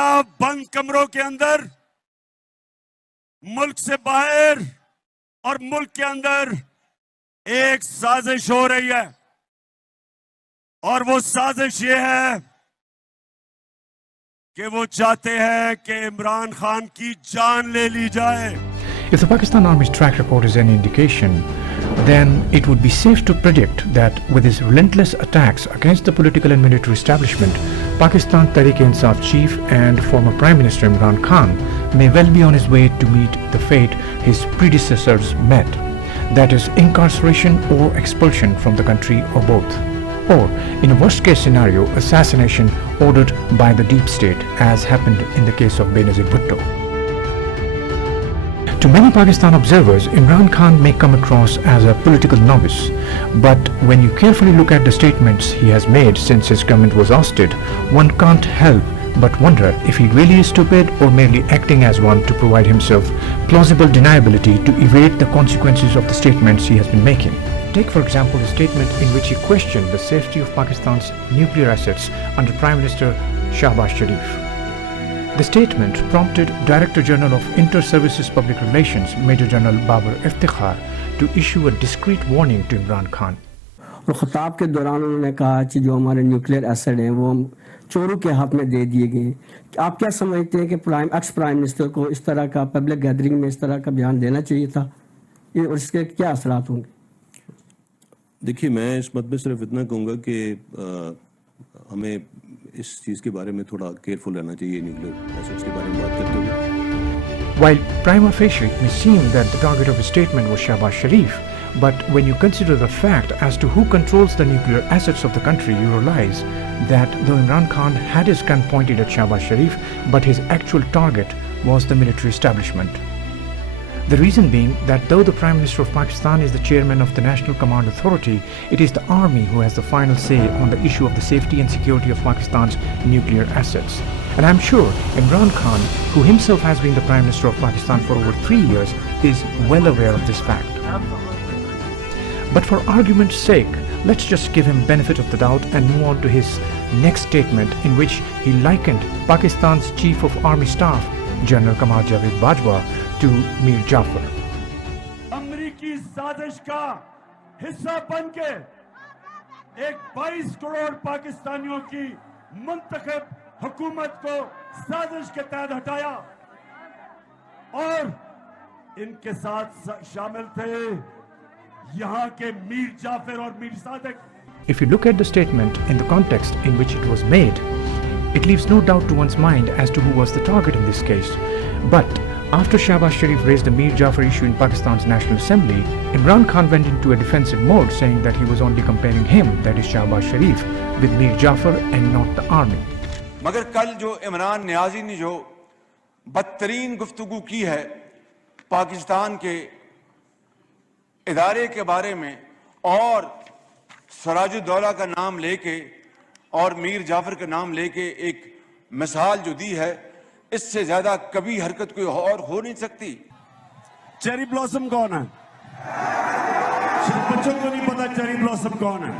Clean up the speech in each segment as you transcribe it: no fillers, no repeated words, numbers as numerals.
खिलाफ बंद कमरों के अंदर, मुल्क से बाहर और मुल्क के अंदर एक साजिश हो रही है, और वो साजिश ये है कि वो चाहते हैं कि इमरान खान की जान ले ली जाए। If the Pakistan Army's track record is any indication, then it would be safe to predict that with his relentless attacks against the political and military establishment, Pakistan Tehreek-e-Insaf chief and former Prime Minister Imran Khan may well be on his way to meet the fate his predecessors met, that is, incarceration or expulsion from the country, or both. Or, in a worst-case scenario, assassination ordered by the deep state, as happened in the case of Benazir Bhutto. To many Pakistan observers, Imran Khan may come across as a political novice, but when you carefully look at the statements he has made since his government was ousted, one can't help but wonder if he really is stupid or merely acting as one to provide himself plausible deniability to evade the consequences of the statements he has been making. Take for example the statement in which he questioned the safety of Pakistan's nuclear assets under Prime Minister Shahbaz Sharif. The statement prompted Director General of Inter-Services Public Relations, Major General Babar Iftikhar, to issue a discreet warning to Imran Khan. और खिताब के दौरान उन्होंने कहा कि जो हमारे nuclear asset हैं वो चोरों के हाथ में दे दिए गए। आप क्या समझते हैं कि एक्स प्राइम मिनिस्टर को इस तरह का पब्लिक गैदरिंग में इस तरह का बयान देना चाहिए था, और इसके क्या असरात होंगे? देखिए, मैं इस मत में सिर्फ इतना कहूँगा कि हमें इस चीज़ के बारे में थोड़ा केयरफुल रहना चाहिए न्यूक्लियर एसेट्स के बारे में बात करते हुए। While prima facie it may seem that the target of his statement was Shahbaz Sharif, but when you consider the fact as to who controls the nuclear assets of the country, you realize that though Imran Khan had his gun pointed at Shahbaz Sharif, but his actual target was the military establishment. The reason being that though the Prime Minister of Pakistan is the chairman of the National Command Authority, it is the army who has the final say on the issue of the safety and security of Pakistan's nuclear assets. And I'm sure Imran Khan, who himself has been the Prime Minister of Pakistan for over 3 years, is well aware of this fact. But for argument's sake, let's just give him benefit of the doubt and move on to his next statement, in which he likened Pakistan's Chief of Army Staff, General Qamar Javed Bajwa, to Mir Jafar. अमेरिकी साजिश का हिस्सा बनके एक 22 करोड़ पाकिस्तानियों की मुंतखब हुकूमत को साजिश के तहत हटाया, और इनके साथ शामिल थे यहाँ के मीर जाफर और Mir Sadiq. If you look at the statement in the context in which it was made, it leaves no doubt to one's mind as to who was the target in this case. But after Shahbaz Sharif raised the Mir Jafar issue in Pakistan's National Assembly, Imran Khan went into a defensive mode, saying that he was only comparing him, that is Shahbaz Sharif, with Mir Jafar and not the army. मगर कल जो इमरान नियाजी ने जो बदतरीन गुफ्तगू की है पाकिस्तान के इदारे के बारे में, और सराजुद्दौला का नाम लेके और मीर जाफर का नाम लेके एक मिसाल जो दी है, इससे ज्यादा कभी हरकत कोई और हो नहीं सकती. चेरी ब्लॉसम कौन है? सिर्फ बच्चों को नहीं पता चेरी ब्लॉसम कौन है.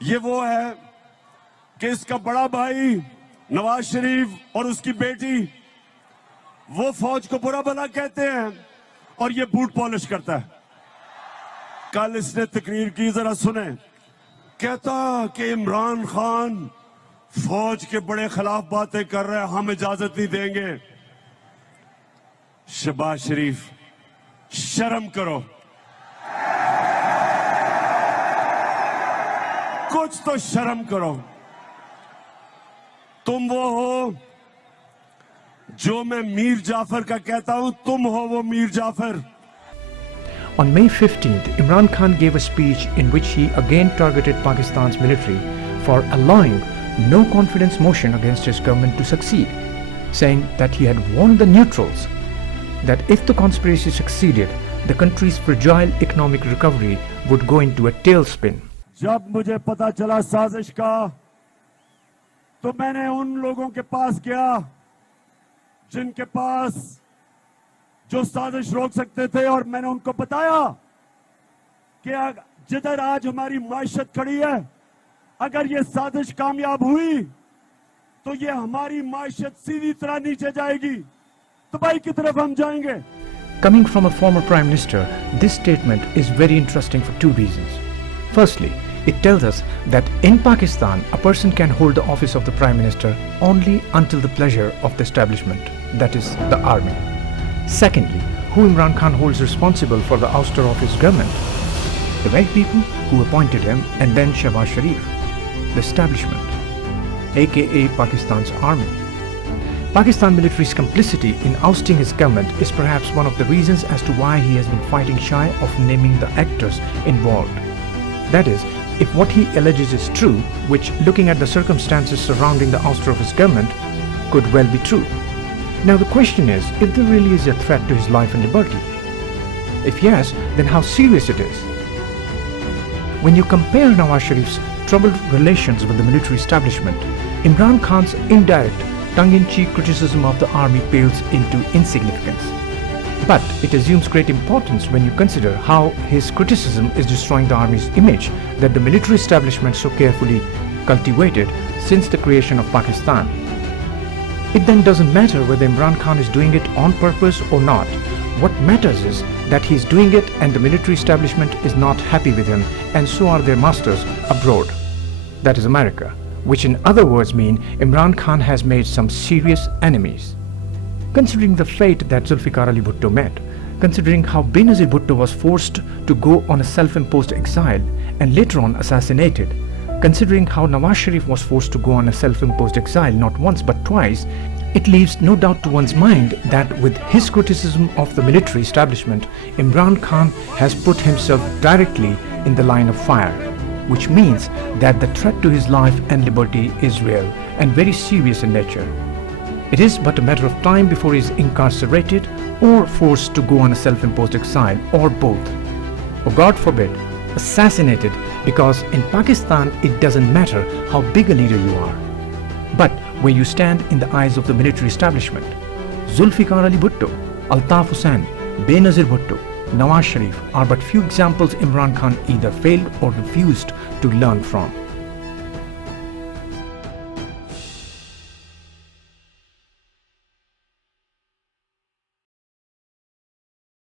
ये वो है कि इसका बड़ा भाई नवाज शरीफ और उसकी बेटी वो फौज को बुरा भला कहते हैं और ये बूट पॉलिश करता है. कल इसने तकरीर की, जरा सुने. कहता कि इमरान खान फौज के बड़े खिलाफ बातें कर रहे हैं, हम इजाजत नहीं देंगे. शहबाज शरीफ, शर्म करो, कुछ तो शर्म करो. तुम वो हो जो मैं मीर जाफर का कहता हूं, तुम हो वो Mir Jafar. On May 15th, Imran Khan gave a speech in which he again targeted Pakistan's military for allowing no confidence motion against his government to succeed, saying that he had warned the neutrals that if the conspiracy succeeded, the country's fragile economic recovery would go into a tailspin. जब मुझे पता चला साजिश का, तो मैंने उन लोगों के पास गया जिनके पास जो साजिश रोक सकते थे, और मैंने उनको बताया कि जिधर आज हमारी माइशत खड़ी है अगर ये साजिश कामयाब हुई तो ये हमारी मायशत सीधी तरह नीचे जाएगी, तबाही की तरफ हम जाएंगे। Coming from a former Prime Minister, this statement is very interesting for two reasons. Firstly, it tells us that in Pakistan, a person can hold the office of the Prime Minister only until the pleasure of the establishment, that is, the army. Secondly, who Imran Khan holds responsible for the ouster of his government? The very people who appointed him, and then Shehbaz Sharif, the establishment, aka Pakistan's army. Pakistan military's complicity in ousting his government is perhaps one of the reasons as to why he has been fighting shy of naming the actors involved. That is, if what he alleges is true, which looking at the circumstances surrounding the ouster of his government could well be true. Now the question is, if there really is a threat to his life and liberty. If yes, then how serious it is. When you compare Nawaz Sharif's troubled relations with the military establishment, Imran Khan's indirect tongue-in-cheek criticism of the army pales into insignificance. But it assumes great importance when you consider how his criticism is destroying the army's image that the military establishment so carefully cultivated since the creation of Pakistan. It then doesn't matter whether Imran Khan is doing it on purpose or not. What matters is that he is doing it and the military establishment is not happy with him, and so are their masters abroad. That is America. Which in other words mean Imran Khan has made some serious enemies. Considering the fate that Zulfikar Ali Bhutto met, considering how Benazir Bhutto was forced to go on a self-imposed exile and later on assassinated, considering how Nawaz Sharif was forced to go on a self-imposed exile not once but twice, it leaves no doubt to one's mind that with his criticism of the military establishment, Imran Khan has put himself directly in the line of fire, which means that the threat to his life and liberty is real and very serious in nature. It is but a matter of time before he is incarcerated or forced to go on a self-imposed exile, or both. Or God forbid, assassinated, because in Pakistan it doesn't matter how big a leader you are, but where you stand in the eyes of the military establishment. Zulfikar Ali Bhutto, Altaf Hussain, Benazir Bhutto, Nawaz Sharif are but few examples Imran Khan either failed or refused to learn from.